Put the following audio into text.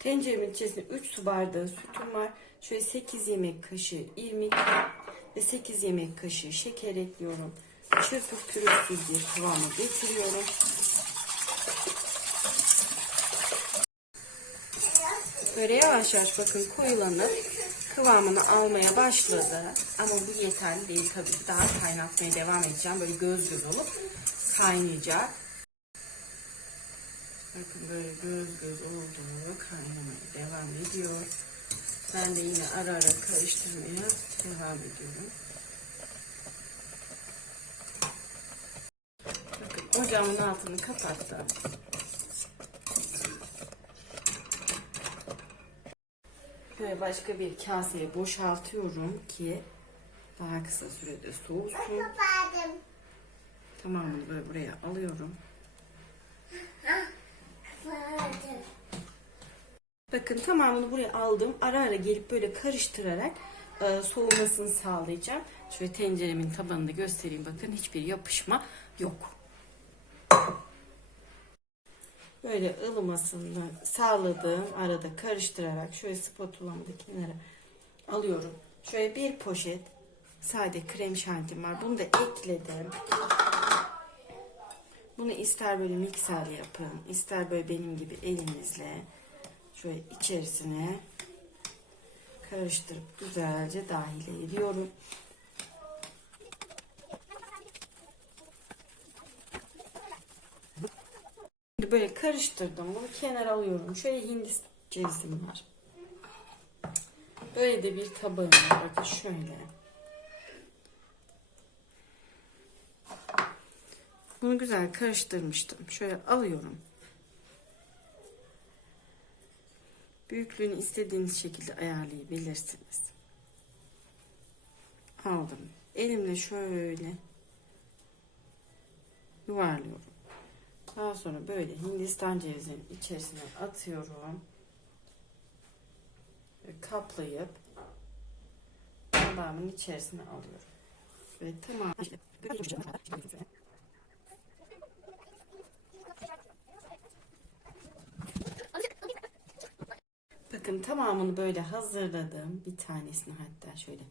Tenceremin içerisinde 3 su bardağı sütüm var. Şöyle 8 yemek kaşığı irmik ve 8 yemek kaşığı şeker ekliyorum. Çırpıp pürüzsüz bir kıvama getiriyorum. Böyle yavaş yavaş bakın koyulanıp kıvamını almaya başladı. Ama bu yeterli değil tabii. Daha kaynatmaya devam edeceğim. Böyle göz göz olup kaynayacak. Bakın böyle göz göz olduğu kaynamaya devam ediyor. Ben de yine ara ara karıştırmaya devam ediyorum. Bakın ocağımın altını kapattım. Şöyle başka bir kaseye boşaltıyorum ki daha kısa sürede soğusun. Tamamını böyle buraya alıyorum. Bakın tamamını buraya aldım. Ara ara gelip böyle karıştırarak e, soğumasını sağlayacağım. Şöyle tenceremin tabanını da göstereyim. Bakın hiçbir yapışma yok. Böyle ılımasını sağladığım arada karıştırarak şöyle spatulamı da kenara alıyorum. Şöyle bir poşet sade krem şantim var. Bunu da ekledim. Bunu ister böyle mikserle yapın, ister böyle benim gibi elinizle şöyle içerisine karıştırıp güzelce dahil ediyorum. Böyle karıştırdım. Bunu kenara alıyorum. Şöyle hindistan cevizim var. Böyle de bir tabağım var. Bakın şöyle. Bunu güzel karıştırmıştım. Şöyle alıyorum. Büyüklüğünü istediğiniz şekilde ayarlayabilirsiniz. Aldım. Elimle şöyle yuvarlıyorum. Daha sonra böyle Hindistan cevizinin içerisine atıyorum. Kaplayıp tabağımın içerisine alıyorum. Ve tamam. Bakın tamamını böyle hazırladım. Bir tanesini hatta şöyle